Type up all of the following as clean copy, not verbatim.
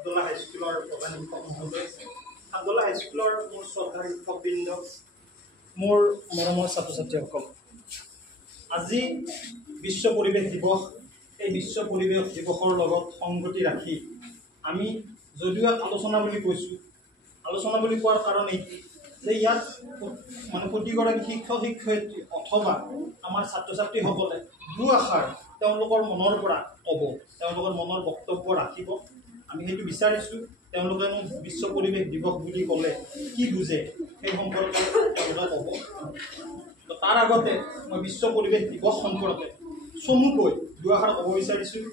আব্দুল্লাহ হাইস্কুলৰ প্ৰধান শিক্ষক মহোদয়, আব্দুল্লাহ হাইস্কুলৰ মোৰ শ্ৰদ্ধাৰ শিক্ষকবৃন্দ, মোৰ মৰমৰ ছাত্ৰ ছাত্ৰীসকল, আজি বিশ্ব পৰিৱেশ দিৱস। এই বিশ্ব পৰিৱেশ দিৱসৰ লগত সংগতি ৰাখি আমি যদিও আলোচনা বুলি কৈছোঁ, আলোচনা বুলি কোৱাৰ কাৰণ এইটো যে ইয়াত মানে প্ৰতিগৰাকী শিক্ষক শিক্ষয়িত্ৰী অথবা আমাৰ ছাত্ৰ ছাত্ৰীসকলে দুআষাৰ তেওঁলোকৰ মনৰ পৰা ক'ব, তেওঁলোকৰ মনৰ বক্তব্য ৰাখিব। আমি সেইটো বিচাৰিছোঁ। তেওঁলোকেনো বিশ্ব পৰিৱেশ দিৱস বুলি ক'লে কি বুজে সেই সম্পৰ্কে তেওঁলোকে ক'ব। তাৰ আগতে মই বিশ্ব পৰিৱেশ দিৱস সম্পৰ্কে চমুকৈ দুআষাৰ ক'ব বিচাৰিছোঁ।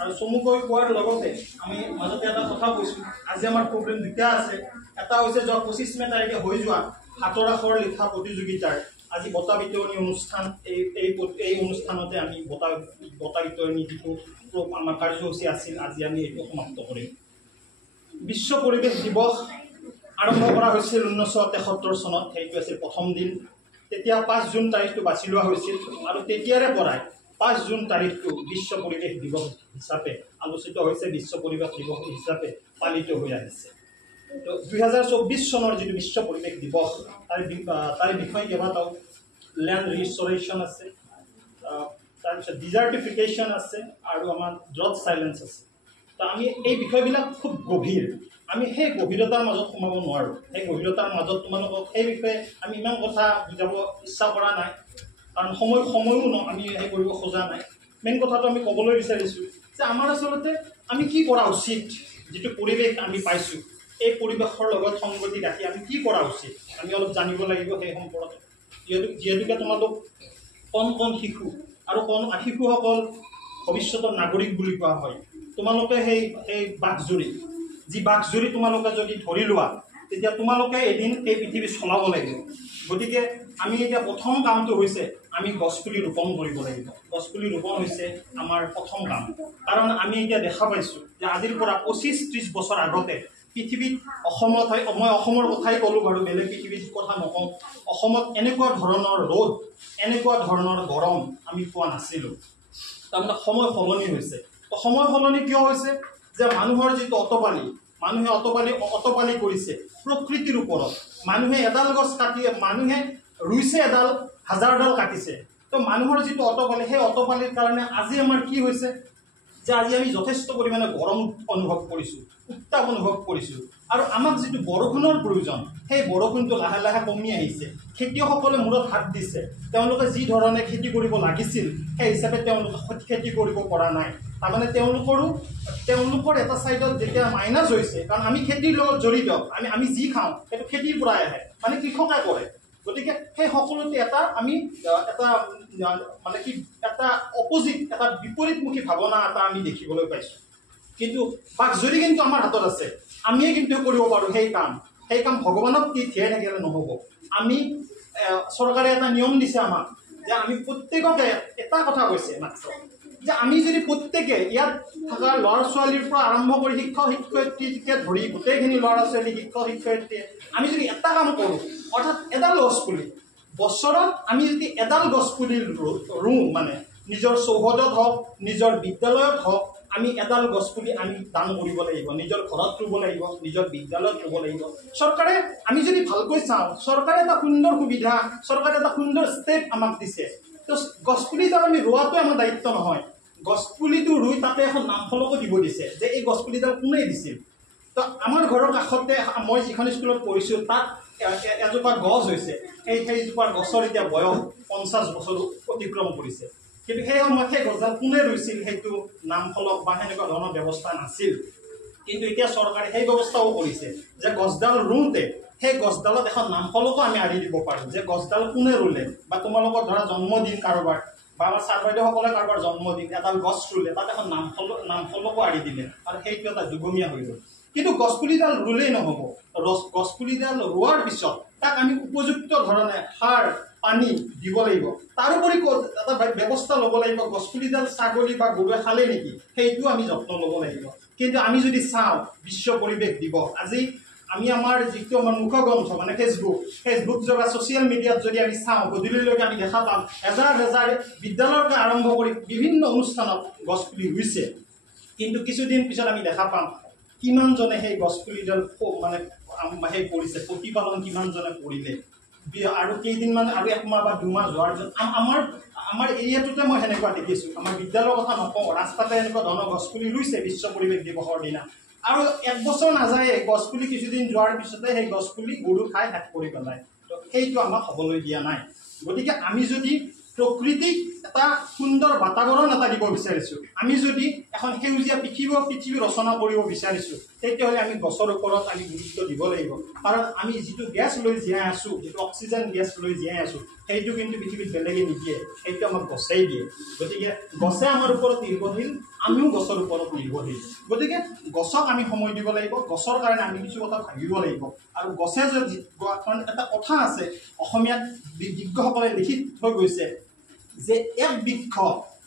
আৰু চমুকৈ কোৱাৰ লগতে আমি মাজতে এটা কথা কৈছোঁ, আজি আমাৰ প্ৰগ্ৰেম দুটা আছে। এটা হৈছে যোৱা 25 মে তাৰিখে হৈ যোৱা হাতৰ আখৰ লিখা প্ৰতিযোগিতাৰ আজি বঁটা বিতৰণী অনুষ্ঠান। এই অনুষ্ঠানতে আমি বঁটা বিতৰণী যিটো আমাৰ কাৰ্যসূচী আছিল, আজি আমি এইটো সমাপ্ত কৰিম। বিশ্ব পৰিৱেশ দিৱস আৰম্ভ কৰা হৈছিল 1973 চনত। সেইটো আছিল প্ৰথম দিন। তেতিয়া 5 জুন তাৰিখটো বাছি লোৱা হৈছিল আৰু তেতিয়াৰে পৰাই 5 জুন তাৰিখটো বিশ্ব পৰিৱেশ দিৱস হিচাপে আলোচিত হৈছে, বিশ্ব পৰিৱেশ দিৱস হিচাপে পালিত হৈ আহিছে। তো 2024 চনৰ যিটো বিশ্ব পৰিৱেশ দিৱস তাৰ বিষয়ে কেইবাটাও লেণ্ড ৰিষ্টৰেশ্যন আছে, তাৰপিছত ডিজাৰ্টিফিকেশ্যন আছে আৰু আমাৰ ড্ৰট চাইলেঞ্চ আছে। তো আমি এই বিষয়বিলাক খুব গভীৰ, আমি সেই গভীৰতাৰ মাজত সোমাব নোৱাৰোঁ। সেই গভীৰতাৰ মাজত তোমালোকক সেই বিষয়ে আমি ইমান কথা বুজাব ইচ্ছা কৰা নাই, কাৰণ সময়ো আমি সেই কৰিব খোজা নাই। মেইন কথাটো আমি ক'বলৈ বিচাৰিছোঁ যে আমাৰ আচলতে আমি কি কৰা উচিত, যিটো পৰিৱেশ আমি পাইছোঁ এই পৰিৱেশৰ লগত সংগতি ৰাখি আমি কি কৰা উচিত, আমি অলপ জানিব লাগিব সেই সম্পৰ্কে। যিহেতুকে তোমালোক কণ শিশু আৰু শিশুসকল ভৱিষ্যতৰ নাগৰিক বুলি কোৱা হয়। তোমালোকে সেই বাঘজুৰি তোমালোকে যদি ধৰি লোৱা, তেতিয়া তোমালোকে এদিন এই পৃথিৱী চলাব লাগিব। গতিকে আমি এতিয়া প্ৰথম কামটো হৈছে আমি গছপুলি ৰোপণ কৰিব লাগিব। গছপুলি ৰোপণ হৈছে আমাৰ প্ৰথম কাম। কাৰণ আমি এতিয়া দেখা পাইছোঁ যে আজিৰ পৰা 25-30 বছৰ আগতে পৃথিৱীত মই অসমৰ কথাই ক'লোঁ বাৰু, বেলেগ পৃথিৱীৰ কথা নকওঁ। অসমত এনেকুৱা ধৰণৰ ৰ'দ, এনেকুৱা ধৰণৰ গৰম আমি পোৱা নাছিলোঁ। তাৰমানে সময় সলনি হৈছে। সময় সলনি কিয় হৈছে? যে মানুহৰ যিটো মানুহে অটপালি কৰিছে প্ৰকৃতিৰ ওপৰত। মানুহে এডাল গছ কাটি মানুহে ৰুইছে, এডাল হাজাৰডাল কাটিছে। তো মানুহৰ যিটো অটপালি, সেই অটপালিৰ কাৰণে আজি আমাৰ কি হৈছে যে আজি আমি যথেষ্ট পৰিমাণে গৰম অনুভৱ কৰিছোঁ, উত্তাপ অনুভৱ কৰিছোঁ। আৰু আমাক যিটো বৰষুণৰ প্ৰয়োজন, সেই বৰষুণটো লাহে লাহে কমি আহিছে। খেতিয়কসকলে মূৰত হাত দিছে। তেওঁলোকে যি ধৰণে খেতি কৰিব লাগিছিল সেই হিচাপে তেওঁলোকে খেতি কৰিব পৰা নাই। তাৰমানে তেওঁলোকৰ এটা ছাইডত যেতিয়া মাইনাছ হৈছে, কাৰণ আমি খেতিৰ লগত জড়িত, আমি যি খাওঁ সেইটো খেতিৰ পৰাই আহে, মানে কৃষকে কৰে। গতিকে সেই সকলোতে এটা অপজিট, এটা বিপৰীতমুখী ভাৱনা এটা আমি দেখিবলৈ পাইছোঁ। কিন্তু বাঘজুৰি কিন্তু আমাৰ হাতত আছে, আমিয়ে কিন্তু কৰিব পাৰোঁ সেই কাম ভগৱানক দি থিয়াই থাকিলে নহ'ব। আমি চৰকাৰে এটা নিয়ম দিছে আমাক যে আমি প্ৰত্যেককে এটা কথা কৈছে মাত্ৰ, যে আমি যদি প্ৰত্যেকে ইয়াত থকা ল'ৰা ছোৱালীৰ পৰা আৰম্ভ কৰি শিক্ষক শিক্ষয়িত্ৰীকে ধৰি গোটেইখিনি ল'ৰা ছোৱালী শিক্ষক শিক্ষয়িত্ৰীয়ে আমি যদি এটা কাম কৰোঁ, অৰ্থাৎ এডাল গছপুলি বছৰত আমি যদি এডাল গছপুলি ৰুওঁ, মানে নিজৰ চৌহদত হওক, নিজৰ বিদ্যালয়ত হওক, আমি এডাল গছপুলি আমি দান কৰিব লাগিব। নিজৰ ঘৰত ৰুব লাগিব, নিজৰ বিদ্যালয়ত ৰুব লাগিব। চৰকাৰে, আমি যদি ভালকৈ চাওঁ, চৰকাৰে এটা সুন্দৰ সুবিধা, চৰকাৰে এটা সুন্দৰ ষ্টেপ আমাক দিছে। তো গছপুলিডাল আমি ৰোৱাটো আমাৰ দায়িত্ব নহয়, গছপুলিটো ৰুই তাতে এখন নামফলকো দিব দিছে যে এই গছপুলিডাল কোনে দিছিল। তো আমাৰ ঘৰৰ কাষতে মই যিখন স্কুলত পঢ়িছোঁ তাত এজোপা গছ হৈছে, সেইজোপা গছৰ এতিয়া বয়স 50 বছৰ অতিক্ৰম কৰিছে। কিন্তু সেই সময়ত সেই গছডাল কোনে ৰুইছিল সেইটো নামফলক বা সেনেকুৱা ধৰণৰ ব্যৱস্থা নাছিল। কিন্তু এতিয়া চৰকাৰে সেই ব্যৱস্থাও কৰিছে যে গছডাল ৰুওঁতে সেই গছডালত এখন নামফলকো আমি আঁৰি দিব পাৰোঁ যে গছডাল কোনে ৰুলে। বা তোমালোকৰ ধৰা জন্মদিন কাৰোবাৰ, বা আমাৰ ছাৰ বাইদেউসকলে কাৰোবাৰ জন্মদিন, এডাল গছ ৰুলে, তাত এখন নামফলকো আঁৰি দিলে আৰু সেইটো এটা যুগমীয়া হৈ গ'ল। কিন্তু গছপুলিডাল ৰুলেই নহ'ব, গছপুলিডাল ৰোৱাৰ পিছত তাক আমি উপযুক্ত ধৰণে সাৰ পানী দিব লাগিব। তাৰোপৰি এটা ব্যৱস্থা ল'ব লাগিব, গছপুলিডাল ছাগলী বা গৰুৱে খালে নেকি সেইটো আমি যত্ন ল'ব লাগিব। কিন্তু আমি যদি চাওঁ বিশ্ব পৰিৱেশ দিৱস, আজি আমি আমাৰ যিটো আমাৰ মুখগ্ৰন্থ মানে ফেচবুক যোগা ছ'চিয়েল মিডিয়াত যদি আমি চাওঁ, গধূলিলৈকে আমি দেখা পাম হেজাৰ বিদ্যালয়কে আৰম্ভ কৰি বিভিন্ন অনুষ্ঠানত গছপুলি ৰুইছে। কিন্তু কিছুদিন পিছত আমি দেখা পাম কিমানজনে সেই গছপুলিডাল মানে সেই কৰিছে, প্ৰতিপালন কিমানজনে কৰিলে, আৰু কেইদিনমান আৰু একমাহ বা দুমাহ যোৱাৰ পিছত আমাৰ এৰিয়াটোতে মই সেনেকুৱা দেখিছোঁ। আমাৰ বিদ্যালয়ৰ কথা নকওঁ, ৰাস্তাতে এনেকুৱা ধৰণৰ গছপুলি ৰুইছে বিশ্ব পৰিৱেশ দিৱসৰ দিনা, আৰু এক বছৰ নাযায়ে গছপুলি কিছুদিন যোৱাৰ পিছতে সেই গছপুলি গৰু খাই শেষ কৰি পেলায়। তো সেইটো আমাক হ'বলৈ দিয়া নাই। গতিকে আমি যদি প্ৰকৃতিক এটা সুন্দৰ বাতাবৰণ এটা দিব বিচাৰিছোঁ, আমি যদি এখন সেউজীয়া পৃথিৱী ৰচনা কৰিব বিচাৰিছোঁ, তেতিয়াহ'লে আমি গছৰ ওপৰত আমি গুৰুত্ব দিব লাগিব। কাৰণ আমি যিটো গেছ লৈ জীয়াই আছোঁ, যিটো অক্সিজেন গেছ লৈ জীয়াই আছোঁ, সেইটো কিন্তু পৃথিৱীত বেলেগে নিদিয়ে, সেইটো আমাক গছেই দিয়ে। গতিকে গছে আমাৰ ওপৰত নিৰ্ভৰশীল, আমিও গছৰ ওপৰত নিৰ্ভৰশীল। গতিকে গছক আমি সময় দিব লাগিব, গছৰ কাৰণে আমি কিছু কথা ভাবিব লাগিব। আৰু গছে যদি এটা কথা আছে অসমীয়াত বিজ্ঞসকলে লিখি থৈ গৈছে যে এক বৃক্ষ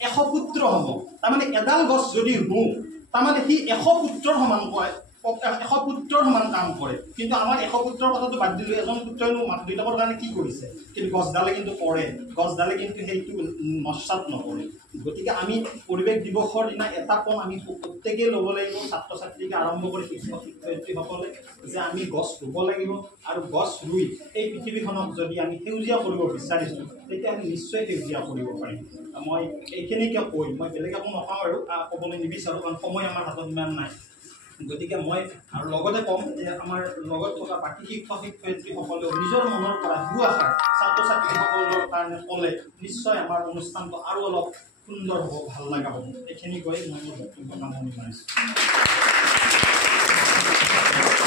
100 পুত্ৰ হ'ব। তাৰমানে এডাল গছ যদি ৰুওঁ, তাৰমানে সি 100 পুত্ৰৰ সমান কয়, 100 পুত্ৰৰ সমান কাম কৰে। কিন্তু আমাৰ 100 পুত্ৰৰ কথাটো বাদ দিলোঁ, এজন পুত্ৰইনো মাক দেউতাকৰ কাৰণে কি কৰিছে, কিন্তু গছডালে কিন্তু কৰে, গছডালে কিন্তু সেইটো নস্যাৎ নকৰে। গতিকে আমি পৰিৱেশ দিৱসৰ দিনা এটা পণ আমি প্ৰত্যেকেই ল'ব লাগিব, ছাত্ৰ ছাত্ৰীকে আৰম্ভ কৰি শিক্ষক শিক্ষয়িত্ৰীসকলে, যে আমি গছ ৰুব লাগিব, আৰু গছ ৰুই এই পৃথিৱীখনক যদি আমি সেউজীয়া কৰিব বিচাৰিছোঁ, তেতিয়া আমি নিশ্চয় সেউজীয়া কৰিব পাৰিম। মই এইখিনিকে কৈ মই বেলেগ একো নকওঁ আৰু ক'বলৈ নিবিচাৰোঁ, কাৰণ সময় আমাৰ হাতত ইমান নাই। গতিকে মই আৰু লগতে ক'ম যে আমাৰ লগত থকা বাকী শিক্ষক শিক্ষয়িত্ৰীসকলেও নিজৰ মনৰ পৰা দুআষাৰ ছাত্ৰ ছাত্ৰীসকলৰ কাৰণে ক'লে নিশ্চয় আমাৰ অনুষ্ঠানটো আৰু অলপ সুন্দৰ হ'ব, ভাল লগা হ'ব। এইখিনি কৈ মই মোৰ বক্তব্য সামৰণি মাৰিছোঁ।